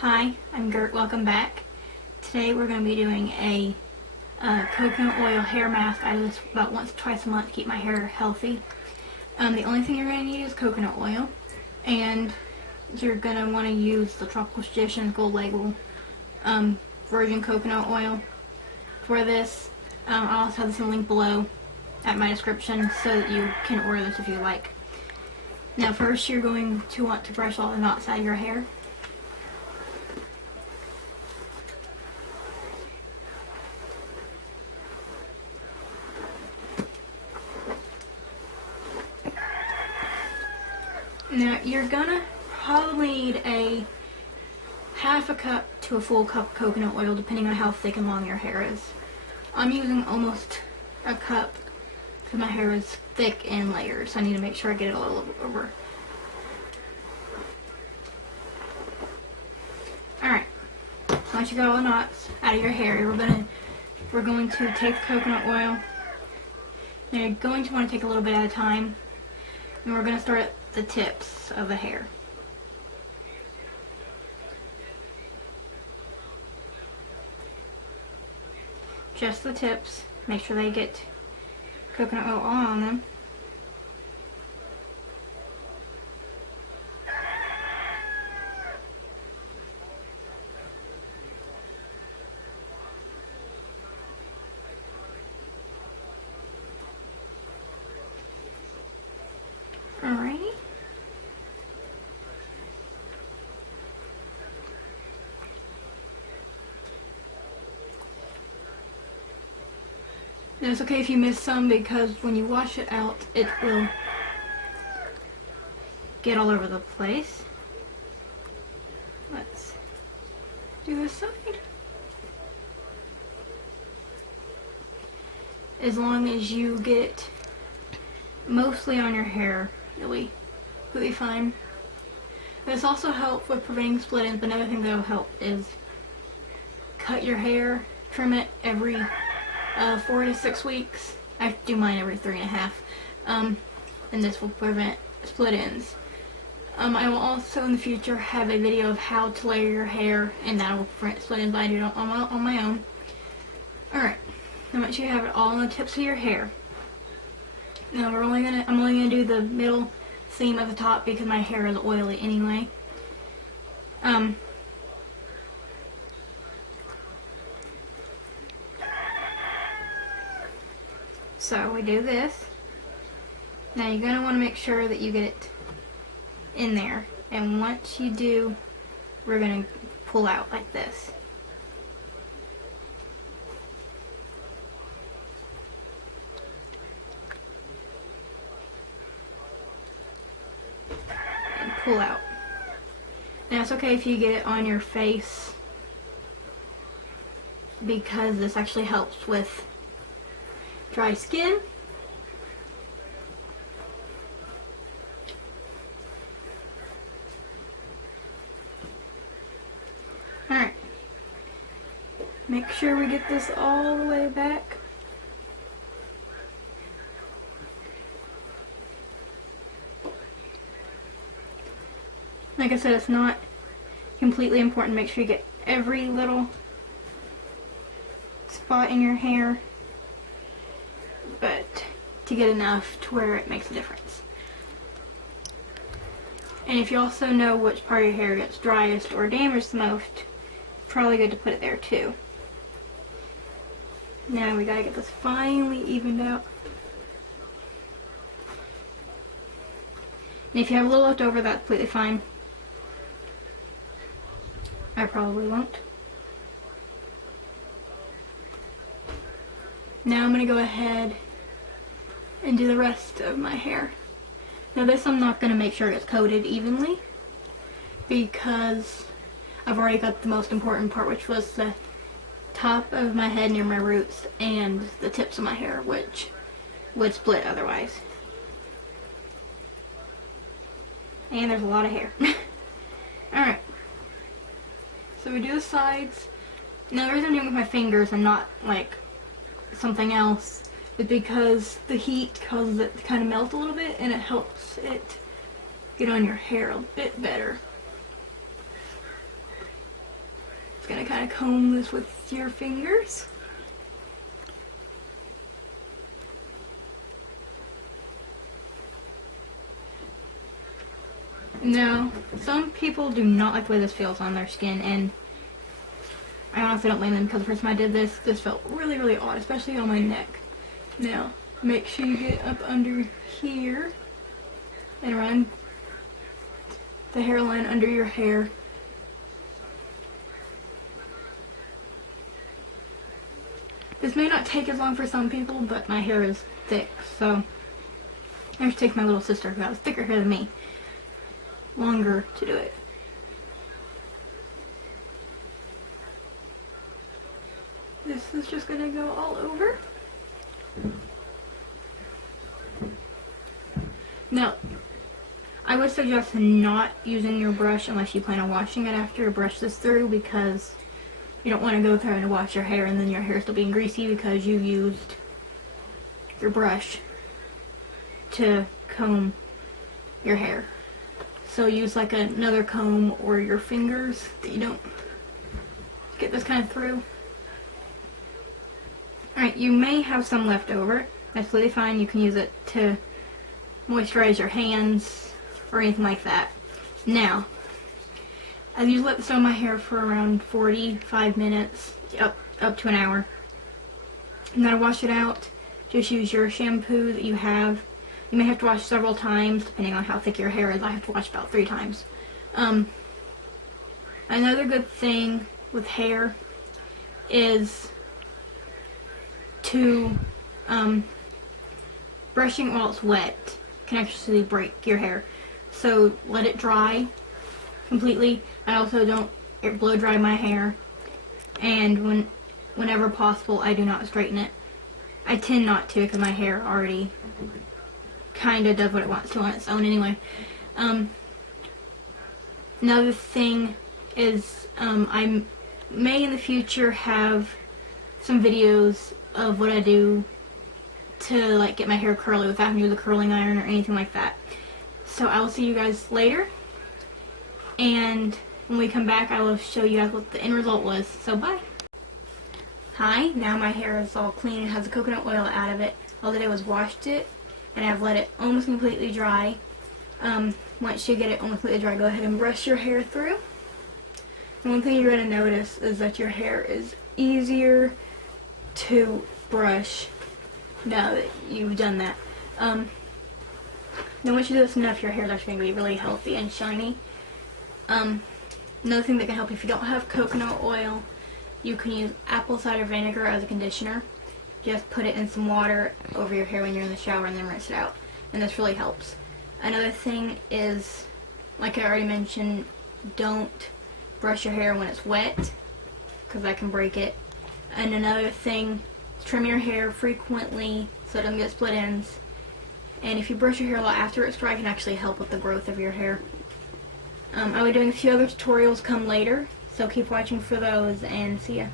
Hi, I'm Gert. Welcome back. Today we're going to be doing a coconut oil hair mask. I do this about once or twice a month to keep my hair healthy. The only thing you're going to need is coconut oil, and you're going to want to use the Tropical Traditions Gold Label virgin coconut oil for this. I'll also have this in the link below at my description so that you can order this if you like. Now first you're going to want to brush all the knots out of your hair. Now you're gonna probably need a half a cup to a full cup of coconut oil depending on how thick and long your hair is. I'm using almost a cup because my hair is thick in layers, so I need to make sure I get it all over. Alright, once you got all the knots out of your hair, we're going to take the coconut oil. Now you're going to want to take a little bit at a time, and we're going to start at the tips of the hair. Just the tips. Make sure they get coconut oil all on them. Alrighty. And it's okay if you miss some because when you wash it out, it will get all over the place. Let's do this side. As long as you get mostly on your hair, you'll be completely fine. This also helps with preventing split ends, but another thing that will help is cut your hair, trim it every 4 to 6 weeks. I do mine every 3.5, and this will prevent split ends. I will also in the future have a video of how to layer your hair, and that will prevent split ends, but I do it on my own. Alright, now once you have it all on the tips of your hair, now I'm only gonna do the middle seam at the top because my hair is oily anyway. So we do this. Now you're gonna want to make sure that you get it in there, and once you do, we're gonna pull out like this. Pull out. Now it's okay if you get it on your face because this actually helps with dry skin. Alright. Make sure we get this all the way back. Like I said, it's not completely important. Make sure you get every little spot in your hair, but to get enough to where it makes a difference. And if you also know which part of your hair gets driest or damaged the most, it's probably good to put it there too. Now we gotta get this finely evened out. And if you have a little left over, that's completely fine. I probably won't. Now I'm going to go ahead and do the rest of my hair. Now this I'm not going to make sure it's coated evenly because I've already got the most important part, which was the top of my head near my roots and the tips of my hair, which would split otherwise. And there's a lot of hair. Alright. So we do the sides. Now the reason I'm doing it with my fingers and not like something else is because the heat causes it to kind of melt a little bit, and it helps it get on your hair a bit better. kind of comb this with your fingers. Now, some people do not like the way this feels on their skin, and I honestly don't blame them, because the first time I did this felt really, really odd, especially on my neck. Now, make sure you get up under here and around the hairline under your hair. This may not take as long for some people, but my hair is thick, so I have to take my little sister, who has thicker hair than me, longer to do it. This is just gonna go all over. Now, I would suggest not using your brush unless you plan on washing it after to brush this through, because you don't want to go through and wash your hair and then your hair still being greasy because you used your brush to comb your hair. So use like another comb or your fingers that you don't get this kind of through. Alright, you may have some left over. That's completely fine. You can use it to moisturize your hands or anything like that. Now, I usually let this on my hair for around 45 minutes, up to an hour. And then I wash it out. Just use your shampoo that you have. You may have to wash several times, depending on how thick your hair is. I have to wash about 3 times. Another good thing with hair is to brushing while it's wet can actually break your hair. So let it dry completely. I also don't blow dry my hair, and whenever possible I do not straighten it. I tend not to, because my hair already kind of does what it wants to on its own anyway. Another thing is I may in the future have some videos of what I do to like get my hair curly without having to use the curling iron or anything like that. So I will see you guys later, and when we come back I will show you guys what the end result was. So bye. Hi, now my hair is all clean. It has the coconut oil out of it. All I did was washed it, and I've let it almost completely dry. Once you get it almost completely dry, go ahead and brush your hair through. And one thing you're going to notice is that your hair is easier to brush now that you've done that. Then once you do this enough, your hair is actually going to be really healthy and shiny. Another thing that can help if you don't have coconut oil, you can use apple cider vinegar as a conditioner. Just put it in some water over your hair when you're in the shower and then rinse it out. And this really helps. Another thing is, like I already mentioned, don't brush your hair when it's wet, because that can break it. And another thing, trim your hair frequently so it doesn't get split ends. And if you brush your hair a lot after it's dry, it can actually help with the growth of your hair. I'll be doing a few other tutorials come later, so keep watching for those, and see ya.